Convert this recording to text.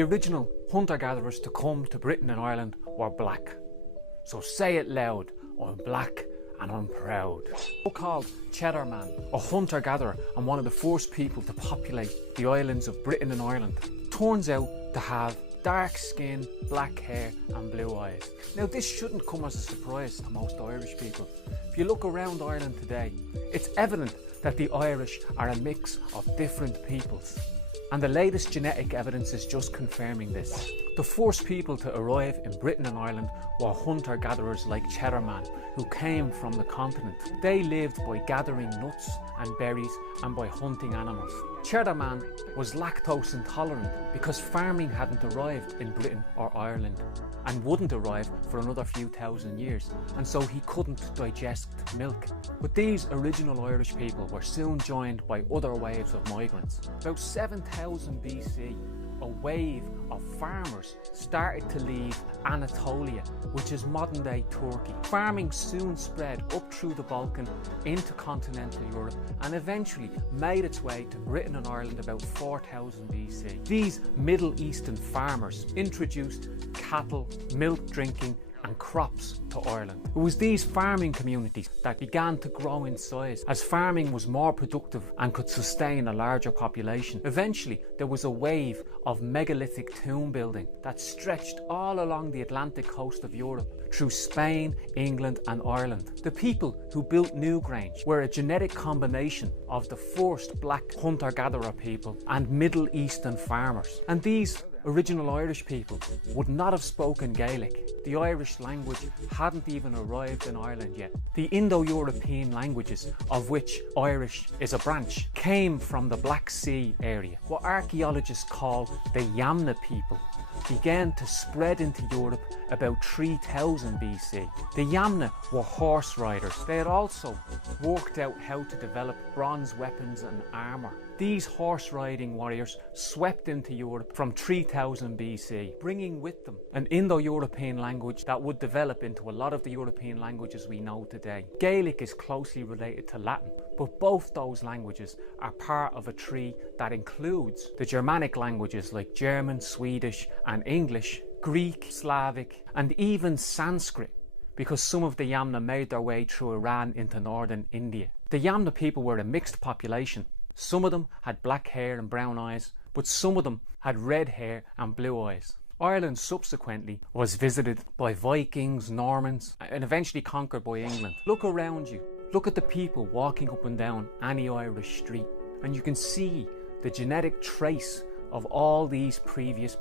The original hunter-gatherers to come to Britain and Ireland were black. So say it loud, I'm black and I'm proud. So-called Cheddar Man, a hunter-gatherer and one of the first people to populate the islands of Britain and Ireland, turns out to have dark skin, black hair and blue eyes. Now this shouldn't come as a surprise to most Irish people. If you look around Ireland today, it's evident that the Irish are a mix of different peoples. And the latest genetic evidence is just confirming this. The first people to arrive in Britain and Ireland were hunter-gatherers like Cheddar Man, who came from the continent. They lived by gathering nuts and berries and by hunting animals. Cheddar Man was lactose intolerant because farming hadn't arrived in Britain or Ireland and wouldn't arrive for another few thousand years, and so he couldn't digest milk. But these original Irish people were soon joined by other waves of migrants. About 7000 BC, a wave of farmers started to leave Anatolia, which is modern-day Turkey. Farming soon spread up through the Balkan into continental Europe and eventually made its way to Britain and Ireland about 4000 BC. These Middle Eastern farmers introduced cattle, milk drinking and crops to Ireland. It was these farming communities that began to grow in size as farming was more productive and could sustain a larger population. Eventually, there was a wave of megalithic tomb building that stretched all along the Atlantic coast of Europe through Spain, England and Ireland. The people who built Newgrange were a genetic combination of the first black hunter-gatherer people and Middle Eastern farmers. And these original Irish people would not have spoken Gaelic. The Irish language hadn't even arrived in Ireland yet. The Indo-European languages, of which Irish is a branch, came from the Black Sea area. What archaeologists call the Yamna people began to spread into Europe about 3000 BC. The Yamna were horse riders. They had also worked out how to develop bronze weapons and armour. These horse riding warriors swept into Europe from 3000 BC, bringing with them an Indo-European language that would develop into a lot of the European languages we know today. Gaelic is closely related to Latin, but both those languages are part of a tree that includes the Germanic languages like German, Swedish and English, Greek, Slavic and even Sanskrit, because some of the Yamna made their way through Iran into northern India. The Yamna people were a mixed population. Some of them had black hair and brown eyes, but some of them had red hair and blue eyes. Ireland subsequently was visited by Vikings, Normans and eventually conquered by England. Look around you. Look at the people walking up and down any Irish street and you can see the genetic trace of all these previous